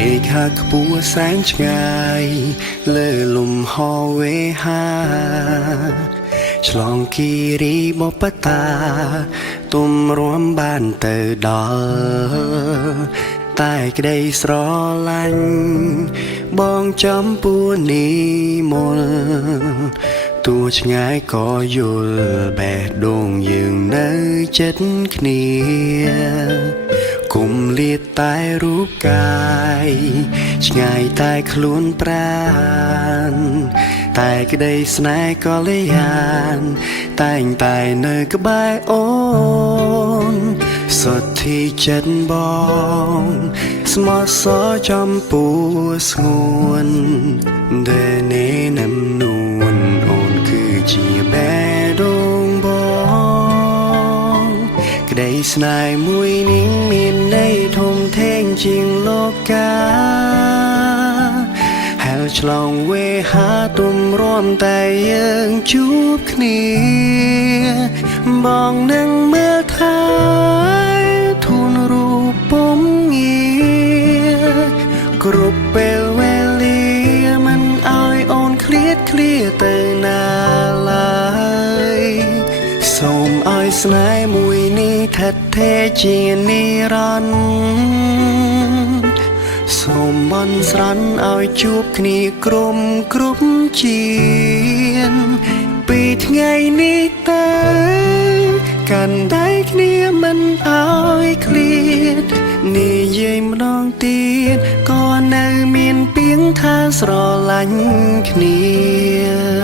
មេឃាខ្ពស់សែនឆ្ងាយលើលំហវេហាឆ្លងគិរីបបតាទុំរួមបានទៅដល់តែក្តីស្រឡាញ់បងចំពោះនីមលទោះឆ្ងាយក៏យល់បេះដូងយើងនៅចិត្តគ្នាគុំលៀតតែរូបកាយឆ្ងាយតែខ្លួនប្រាណតែក្តីស្នេហ៍ក៏លយានតែងតែនៅក្បែរអូនសុទ្ធទីចិត្តបងស្មោះសរចំពោះស្ងួនដែលនេះនំនួនអូនគឺជាបេះដូងបងក្តីស្នេហ៍មួយនេះមានន័យធំធេងជាងលោកកាហែលឆ្លងវេហាទុំរួមតែយើងជួបគ្នាបងនឹងមើលថែធូនរូបពុំងារគ្រប់ពេលវេលាមិនឲ្យអូនឃ្លាតឃ្លាទៅណាឡើយសូមឲ្យស្នេហ៍មួយនេះថិតថេរជានិរន្តរ៍សូមបន់ស្រន់ឲ្យជួបគ្នាគ្រប់ជាតិពីថ្ងៃនេះទៅកាន់ដៃគ្នាមិនឲ្យឃ្លាតនិយាយម្ដងទៀតក៏នៅមានពាក្យថាស្រឡាញ់គ្នា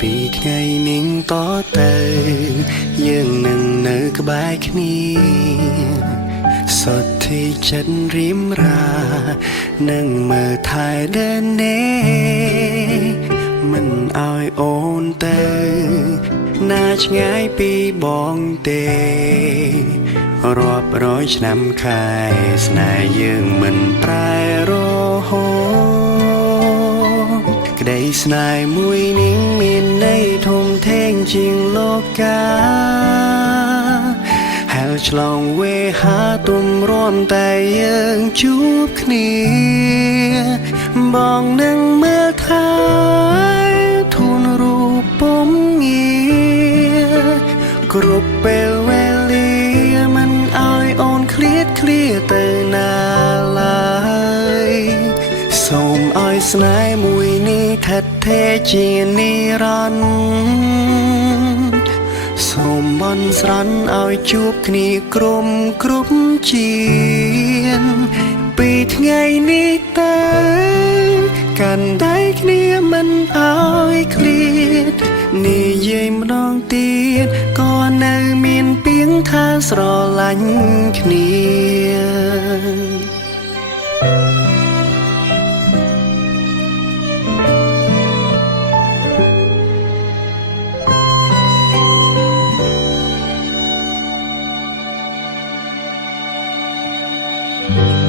ពីថ្ងៃនេះតទៅយើងនឹងនៅក្បែរគ្នាសុទ្ធទីចិត្តរៀមរានឹងមើលថែដើរនេះមិនឲ្យអូនទៅណាឆ្ងាយពីបងទេរាប់រយឆ្នាំខែស្នេហ៍យើងមិនប្រែរហូតក្តីស្នេហ៍មួយនេះមានន័យធំធេងជាងលោកកាហែលឆ្លងវេហាទុំរួមតែយើងជួបគ្នាបងនឹងមើលថែធូនរូបពុំងារគ្រប់ពេលវេលាមិនឲ្យអូនឃ្លាតឃ្លាទៅណាឡើយសូមឲ្យស្នេហ៍មួយនេះថិតថេរជានិរន្តរ៍សូមបន់ស្រន់ឲ្យជួបគ្នាគ្រប់ជាតិពីថ្ងៃនេះទៅកាន់ដៃគ្នាមិនឲ្យឃ្លាតនិយាយម្ដងទៀតក៏នៅមានពាក្យថាស្រឡាញ់គ្នាThank you.